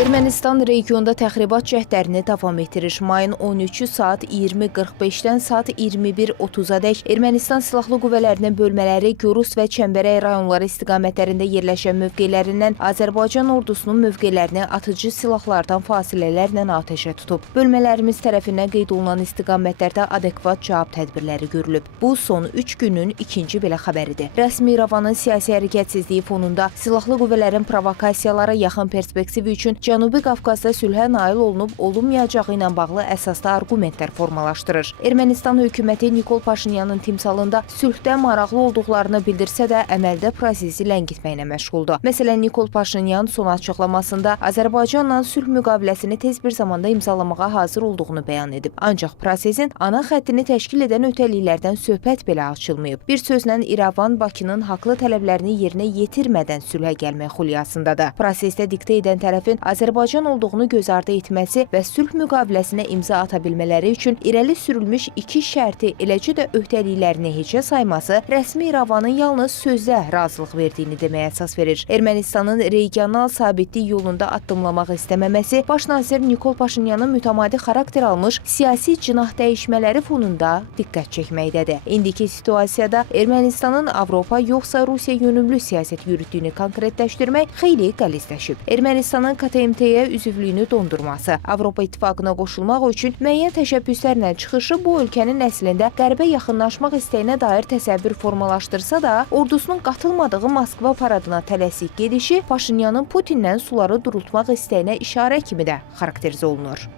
Ermənistan regionda təxribat cəhdlərini davam etdirir. Mayın 13-ü saat 20:45-dən saat 21:30-adək Ermənistan Silahlı Qüvvələrinin bölmələri Gorus və Çəmbərək rayonları istiqamətlərində yerləşən mövqelərindən Azərbaycan ordusunun mövqelərini atıcı silahlardan fasilələrlə atəşə tutub. Bölmələrimiz tərəfindən qeyd olunan istiqamətlərdə adekvat cavab tədbirləri görülüb. Bu, son 3 günün ikinci belə xəbəridir. Rəsmi İrəvanın siyasi hərəkətsizliyi fonunda Silahlı Qüvvələrin provokasiyalara yaxın perspektivi üçün Cənubi Qafqazda sülhə nail olunub-olunmayacağı ilə bağlı əsaslı arqumentlər formalaşdırır. Ermənistan hökuməti Nikol Paşinyanın timsalında sülhdə maraqlı olduqlarını bildirsə də, əməldə prosesi ləngitməklə məşğuldur. Məsələn, Nikol Paşinyan son açıqlamasında Azərbaycanla sülh müqaviləsini tez bir zamanda imzalamağa hazır olduğunu bəyan edib. Ancaq prosesin ana xəttini təşkil edən ötəliklərdən söhbət belə açılmayıb. Bir sözlə İrəvan Bakının haqlı tələblərini yerinə yetirmədən sülhə gəlmək xulyasındadır. Prosesdə diktə edən tərəfin Azərbaycan olduğunu göz ardı etməsi və sülh müqaviləsinə imza ata bilmələri üçün irəli sürülmüş 2 şərti, eləcə də öhdəliklərini heçə sayması rəsmi İrəvanın yalnız sözdə razılıq verdiyini deməyə əsas verir. Ermənistanın regional sabitlik yolunda addımlamaq istəməməsi Baş nazir Nikol Paşinyanın mütəmadi xarakter almış siyasi cinah dəyişmələri fonunda diqqət çəkməkdədir. İndiki situasiyada Ermənistanın Avropa yoxsa Rusiya yönümlü siyasət yürütdüyünü konkretləşdirmək xeyli qəlizləşib. Ermənistanın KMTT-yə üzvlüyünü dondurması, Avropa İttifaqına qoşulmaq üçün müəyyən təşəbbüslərlə çıxışı bu ölkənin əslində qərbə yaxınlaşmaq istəyinə dair təsəvvür formalaşdırsa da, ordusunun qatılmadığı Moskva paradına tələsik gedişi Paşinyanın Putinlə suları durultmaq istəyinə işarə kimi də xarakterizə olunur.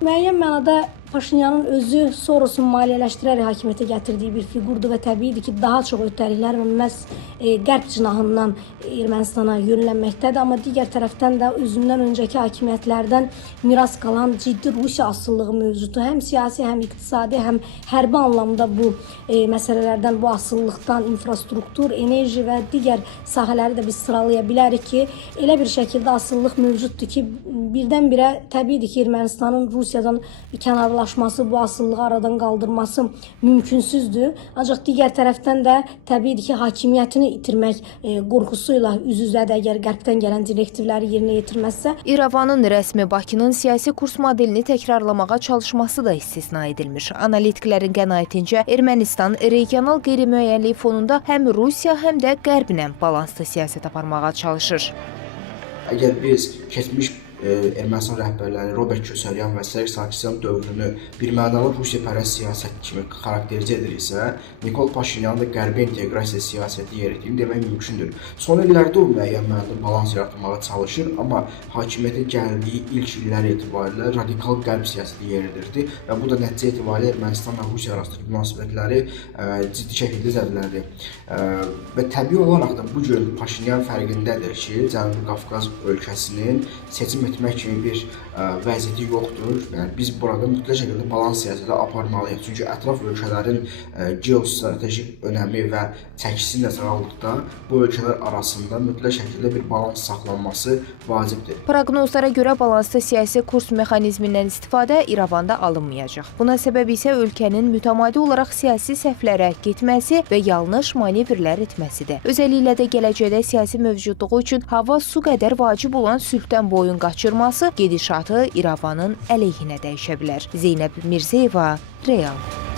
Müəyyən mənada Paşinyanın özü Sorosun maliyyələşdirərək hakimiyyətə gətirdiyi bir fiqurdur və təbiidir ki, daha çox öhdəliklər və məhz qərb cinahından Ermənistana yönlənməkdədir. Amma digər tərəfdən də özündən öncəki hakimiyyətlərdən miras qalan ciddi Rusiya asılılığı mövcuddur. Həm siyasi, həm iqtisadi, həm hərbi anlamda bu məsələlərdən, bu asılılıqdan infrastruktur, enerji və digər sahələri də biz sıralaya bilərik ki, elə bir şəkildə asılılıq mövcuddur ki, birdən-birə təbiidir ki, Ermənistanın Rusiyadan kənarlaşması, bu asılılığı aradan qaldırması mümkünsüzdür. Ancaq digər tərəfdən də təbiidir ki, hakimiyyətini itirmək qorxusuyla üz-üzədir əgər qərbdən gələn direktivləri yerinə yetirməzsə. İrəvanın rəsmi Bakının siyasi kurs modelini təkrarlamağa çalışması da istisna edilmiş. Analitiklərin qənaətincə Ermənistan regional qeyri-müəyyənlik fonunda həm Rusiya, həm də qərblə balanslı siyasət aparmağa çalışır. Əgər biz keçmiş Ermənistan rəhbərləri Robert Köçəryan və Serj Sarkisyan dövrünü birmənalı Rusiyapərəst siyasət kimi xarakterizə ediriksə, Nikol Paşinyanın da qərbi inteqrasiya siyasəti yeritdiyini demək mümkündür. Son illərdə o müəyyən mənada balans yaratmağa çalışır, amma hakimiyyətə gəldiyi ilk illər etibarilə radikal qərb siyasəti yeridirdi və bu da nəticə etibarilə Ermənistan və Rusiya arasındakı münasibətləri ciddi şəkildə zədələdi. Və təbii olaraq da bu gün Paşinyan fərqindədir ki, Cənubi Qafqaz ölkəsinin seçim etmək kimi bir vəziyyəti yoxdur. Yəni, biz burada mütləq şəkildə balans siyasəti aparmalıyıq. Çünki ətraf ölkələrin geostratejik önəmi və çəkisi nəzərə aldıqda bu ölkələr arasında mütləq şəkildə bir balans saxlanması vacibdir. Proqnozlara görə balanslı siyasi kurs mexanizmindən istifadə İrəvanda alınmayacaq. Buna səbəb isə ölkənin mütəmadi olaraq siyasi səhvlərə getməsi və yanlış manevrlər etməsidir. Özəlliklə də gələcəkdə siyasi mövcudluğu üçün hava su qədər vacib olan sülhdən boyun qaçırması gedişatı İrəvanın əleyhinə dəyişə bilər. Zeynəb Mirzəyeva, Real.